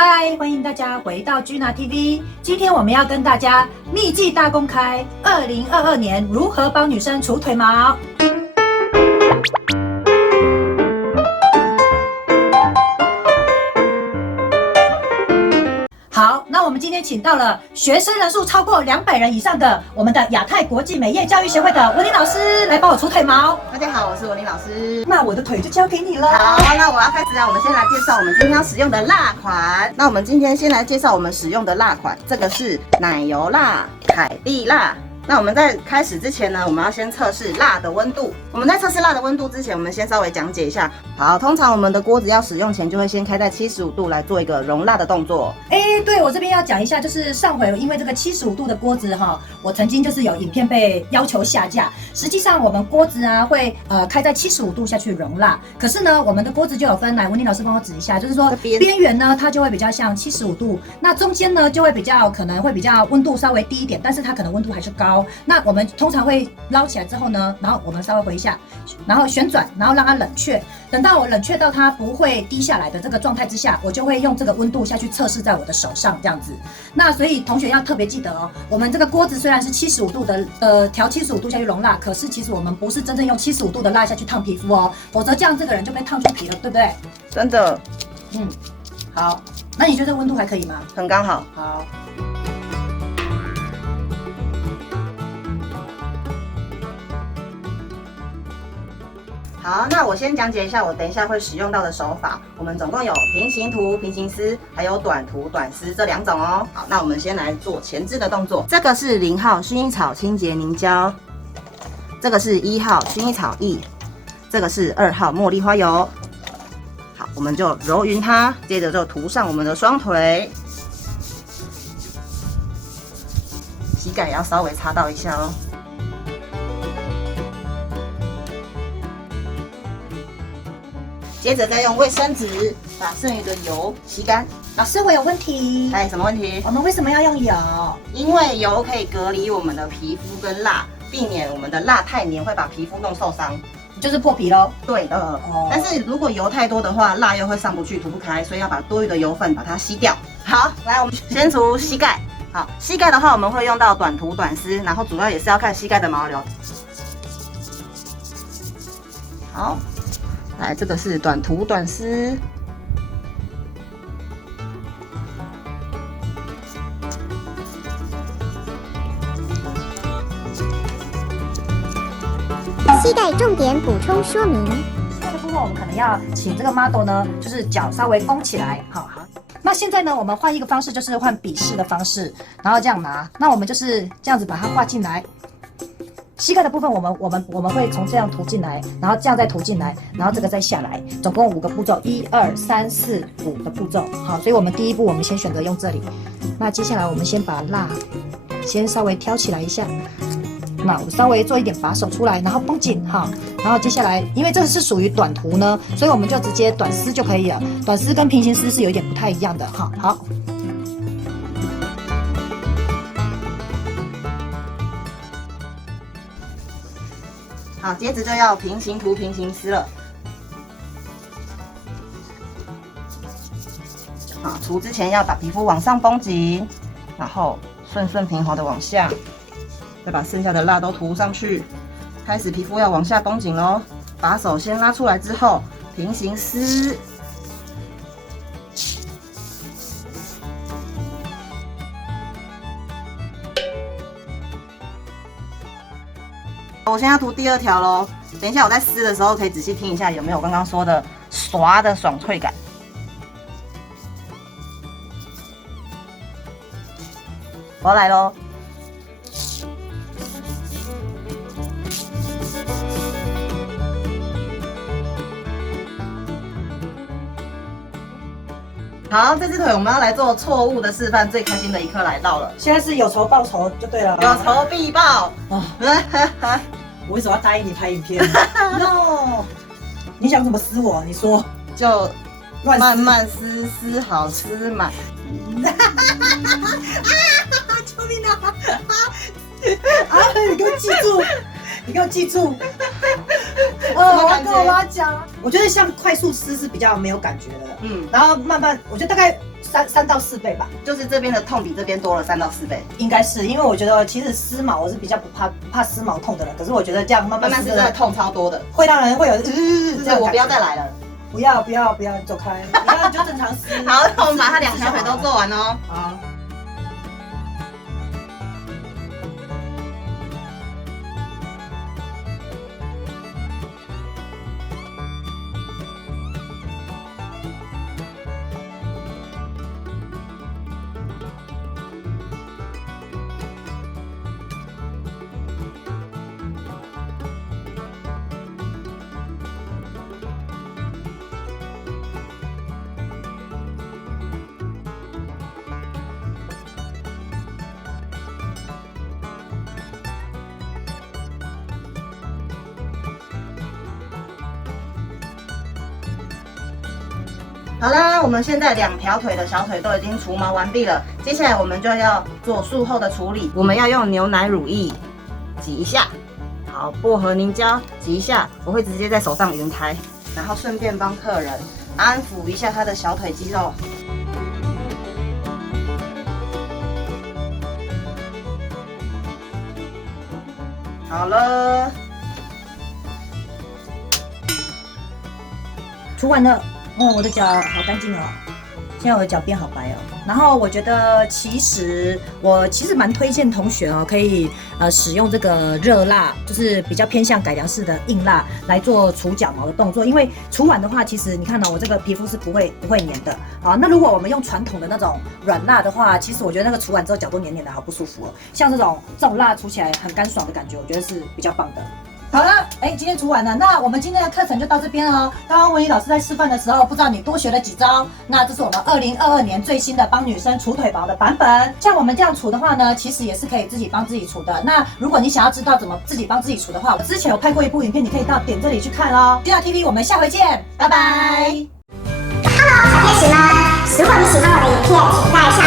嗨，欢迎大家回到 Gina TV。今天我们要跟大家秘技大公开，2022年如何帮女生除腿毛。好，那我们今天请到了学生人数超过200人以上的我们的亚太国际美业教育协会的文玲老师来帮我除腿毛。大家好，我是文玲老师。那我的腿就交给你了。好，那我要开始啊。我们先来介绍我们今天要使用的蜡款。那我们今天先来介绍我们使用的蜡款，这个是奶油蜡、凯利蜡。那我们在开始之前呢，我们要先测试蜡的温度。我们在测试蜡的温度之前，我们先稍微讲解一下。好，通常我们的锅子要使用前，就会先开在75度来做一个熔蜡的动作。对，我这边要讲一下，就是上回因为这个75度的锅子哈，我曾经就是有影片被要求下架。实际上我们锅子啊会开在75度下去熔蜡，可是呢我们的锅子就有分，来文玲老师帮我指一下，就是说边缘呢它就会比较像75度，那中间呢就会可能会比较温度稍微低一点，但是它可能温度还是高。那我们通常会捞起来之后呢，然后我们稍微回一下，然后旋转，然后让它冷却。等到我冷却到它不会低下来的这个状态之下，我就会用这个温度下去测试在我的手上这样子。那所以同学要特别记得哦，我们这个锅子虽然是75度的调75度下去熔蜡，可是其实我们不是真正用75度的蜡下去烫皮肤哦，否则这样这个人就被烫出皮了，对不对？真的，好，那你觉得温度还可以吗？很刚好。好。好，那我先讲解一下我等一下会使用到的手法。我们总共有平行涂、平行丝，还有短涂、短丝这2种哦。好，那我们先来做前置的动作。这个是0号薰衣草清洁凝胶，这个是1号薰衣草液，这个是2号茉莉花油。好，我们就揉匀它，接着就涂上我们的双腿，膝盖也要稍微擦到一下哦。接着再用卫生纸把剩余的油吸干。老师，我有问题。什么问题？我们为什么要用油？因为油可以隔离我们的皮肤跟蜡，避免我们的蜡太黏会把皮肤弄受伤，就是破皮咯。对的。但是如果油太多的话，蜡又会上不去，涂不开，所以要把多余的油分把它吸掉。好，来我们先涂膝盖。好，膝盖的话我们会用到短涂短丝，然后主要也是要看膝盖的毛流。好。来，这个是短涂短丝，膝盖重点补充说明。这个部分我们可能要请这个 model 呢，就是脚稍微弓起来，好。那现在呢，我们换一个方式，就是换笔试的方式，然后这样拿。那我们就是这样子把它画进来。膝盖的部分我们会从这样涂进来，然后这样再涂进来，然后这个再下来，总共5个步骤，1、2、3、4、5的步骤。好，所以我们第一步我们先选择用这里。那接下来我们先把蜡先稍微挑起来一下，那我稍微做一点把手出来，然后绷紧哈。然后接下来，因为这是属于短涂呢，所以我们就直接短丝就可以了。短丝跟平行丝是有一点不太一样的哈。好。好，接着就要平行涂平行丝了。好，涂之前要把皮肤往上绷紧，然后顺平滑的往下，再把剩下的蜡都涂上去。开始皮肤要往下绷紧咯，把手先拉出来之后，平行丝。我现在要涂第2条咯，等一下我在撕的时候可以仔细听一下有没有刚刚说的刷的爽脆感。我要来咯。好，这只腿我们要来做错误的示范，最开心的一刻来到了。现在是有仇报仇就对了，有仇必报。我为什么要答应你拍影片？No， 你想怎么撕我？你说，就慢慢撕，撕好撕满。救命啊！你给我记住，你给我记住。我跟我妈讲，我觉得像快速撕是比较没有感觉的，然后慢慢，我觉得大概3到4倍吧，就是这边的痛比这边多了3到4倍。应该是，因为我觉得其实撕毛我是比较不怕撕毛痛的人，可是我觉得这样慢慢撕慢慢是真的痛超多的，会让人会有所以我不要再来了。不要，你走开，你看就正常撕。好，那我们把它2条腿都做完哦。好。好啦，我们现在2条腿的小腿都已经除毛完毕了，接下来我们就要做术后的处理。我们要用牛奶乳液挤一下，好，薄荷凝胶挤一下，我会直接在手上匀开，然后顺便帮客人安抚一下他的小腿肌肉。好了，除完了，哦，我的脚好干净哦，现在我的脚变好白哦。然后我觉得我其实蛮推荐同学哦，可以使用这个热蜡，就是比较偏向改良式的硬蜡来做除脚毛的动作。因为除完的话，其实你看到我这个皮肤是不会粘的。好，那如果我们用传统的那种软蜡的话，其实我觉得那个除完之后脚都黏黏的，好不舒服哦。像这种蜡除起来很干爽的感觉，我觉得是比较棒的。好了，今天除完了，那我们今天的课程就到这边哦。刚刚文怡老师在示范的时候，不知道你多学了几招。那这是我们2022年最新的帮女生除腿毛的版本。像我们这样除的话呢，其实也是可以自己帮自己除的。那如果你想要知道怎么自己帮自己除的话，我之前有拍过一部影片，你可以到点这里去看哦。Gina TV，我们下回见，拜拜。Hello，小天使们，如果你喜欢我的影片，请在下